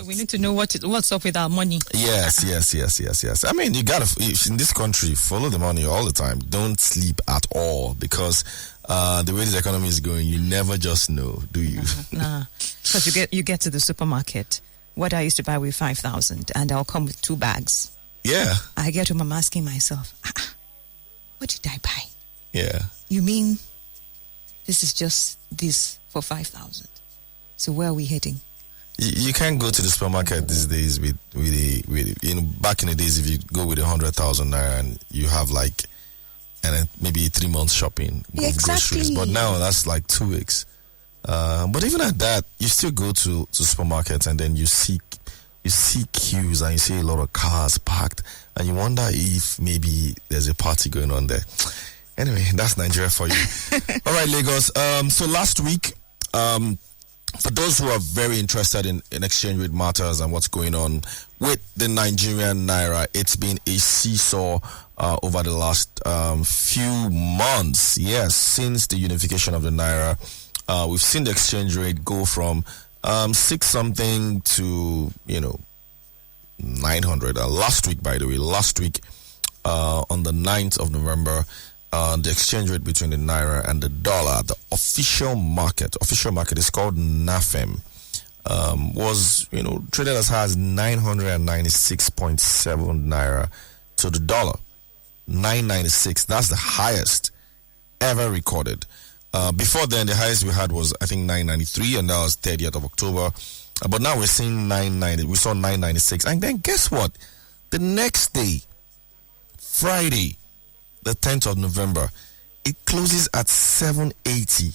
So we need to know what's up with our money. Yes. I mean, you gotta, in this country, follow the money all the time. Don't sleep at all, because the way the economy is going, you never just know, do you? Nah, because you get to the supermarket. What I used to buy with 5,000, and I'll come with 2 bags. Yeah. I get home, I'm asking myself, what did I buy? Yeah. You mean this is just this for 5,000? So where are we heading? You can't go to the supermarket these days with back in the days, if you go with 100,000 naira and you have like, and then maybe 3 months shopping of groceries. But now that's like 2 weeks. But even at that, you still go to supermarkets, and then you see queues, and you see a lot of cars parked, and you wonder if maybe there's a party going on there. Anyway, that's Nigeria for you. All right, Lagos. So last week, for those who are very interested in exchange rate matters and what's going on with the Nigerian naira, it's been a seesaw over the last few months. Yes, since the unification of the naira, we've seen the exchange rate go from 6 something to 900. Last week, by the way, on the 9th of November, the exchange rate between the naira and the dollar, the official market is called NAFEM, was traded as high as 996.7 naira to the dollar. 996, that's the highest ever recorded. Before then, the highest we had was, I think, 993, and that was 30th of October. But now we're seeing 990. We saw 996. And then guess what? The next day, Friday, the 10th of November, it closes at 780.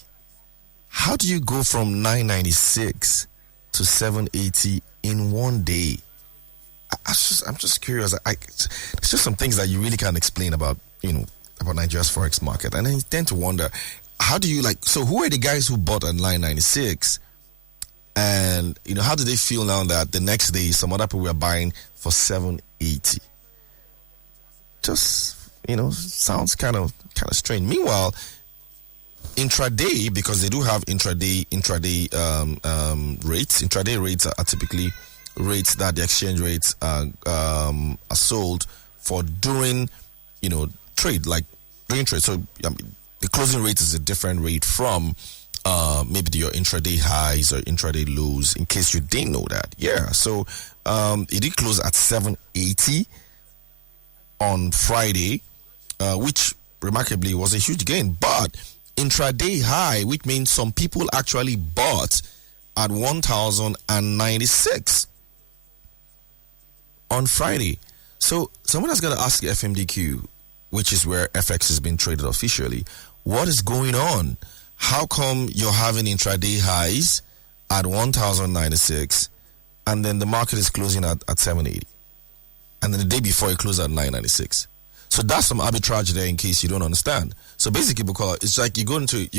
How do you go from 996 to 780 in one day? I'm just curious. It's just some things that you really can't explain about Nigeria's forex market. And then you tend to wonder, how do you so who are the guys who bought at 996? And, how do they feel now that the next day some other people were buying for 780? Just, sounds kind of strange. Meanwhile, intraday, because they do have intraday rates. Intraday rates are typically rates that the exchange rates are sold for during, trade, like during trade. So the closing rate is a different rate from maybe your intraday highs or intraday lows, in case you didn't know that. Yeah, so it did close at 780 on Friday, which remarkably was a huge gain. But intraday high, which means some people actually bought at 1,096 on Friday. So someone has got to ask the FMDQ, which is where FX has been traded officially, what is going on? How come you're having intraday highs at 1,096 and then the market is closing at 780? And then the day before it closed at 996. So that's some arbitrage there, in case you don't understand. So basically, because it's like you go into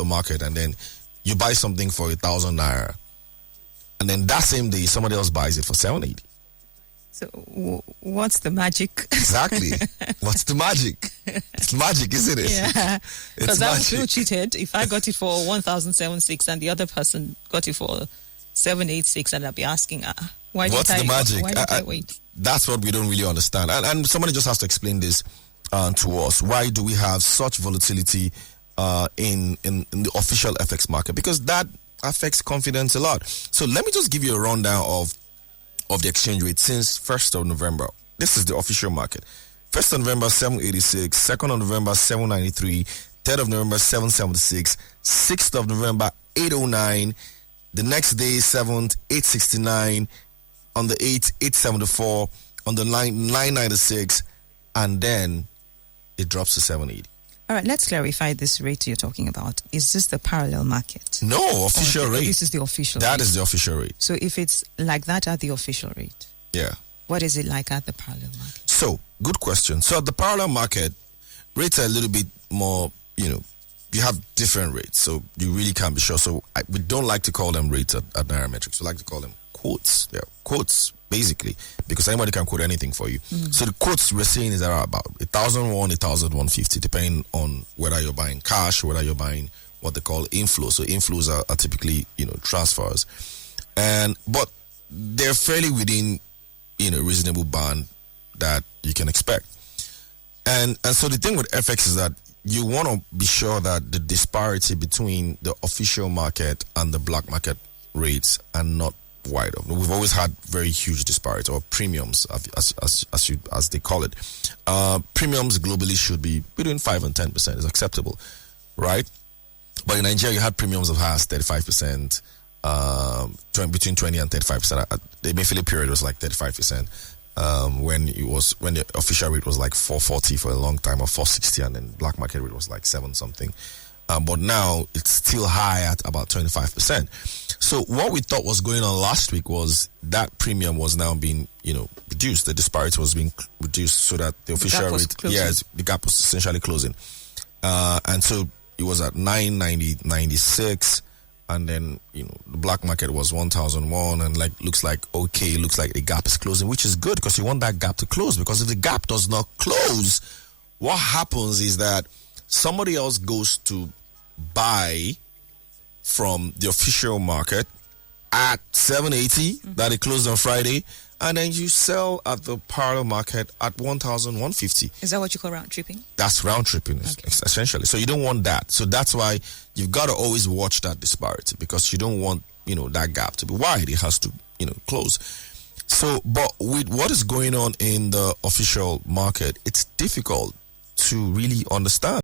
a market and then you buy something for 1,000 naira, and then that same day somebody else buys it for 780. So what's the magic? Exactly. What's the magic? It's magic, isn't it? Yeah. Because I would feel cheated if I got it for 1,076 and the other person got it for 786, and I'd be asking, what's the magic? Why did I wait? That's what we don't really understand. And somebody just has to explain this to us. Why do we have such volatility in the official FX market? Because that affects confidence a lot. So let me just give you a rundown of the exchange rate since 1st of November. This is the official market. 1st of November, 786. 2nd of November, 793. 3rd of November, 776. 6th of November, 809. The next day, 7th, 869. On the 8th, 874. On the 9th, 996. And then it drops to 780. All right, let's clarify this rate you're talking about. Is this the parallel market? No, official rate. This is the official rate. That is is the official rate. So if it's like that at the official rate, yeah, what is it like at the parallel market? So, good question. So at the parallel market, rates are a little bit more, you have different rates. So you really can't be sure. So we don't like to call them rates at Nairametrics. We like to call them quotes. Yeah, quotes, basically, because anybody can quote anything for you. So the quotes we're seeing is about 1,001, 1,150, depending on whether you're buying cash or whether you're buying what they call inflows. So inflows are typically, transfers. But they're fairly within, reasonable band that you can expect. And so the thing with FX is that you want to be sure that the disparity between the official market and the black market rates are not wide. We've always had very huge disparity, or premiums, as they call it. Premiums globally should be between 5 and 10% is acceptable, right? But in Nigeria, you had premiums of high as 35%, between 20 and 35%. The Emefiele period was like 35%. When the official rate was like 440 for a long time, or 460, and then black market rate was like 7 something. But now it's still high at about 25%. So what we thought was going on last week was that premium was now being, reduced. The disparity was being reduced so that the official rate, the gap was essentially closing. And so it was at 990.96. And then, the black market was 1,001, and looks like the gap is closing, which is good because you want that gap to close. Because if the gap does not close, what happens is that somebody else goes to buy from the official market at 780 that it closed on Friday, and then you sell at the parallel market at 1,150. Is that what you call round tripping? That's round tripping, essentially. So you don't want that. So that's why you've got to always watch that disparity, because you don't want, that gap to be wide. It has to, close. So, but with what is going on in the official market, it's difficult to really understand.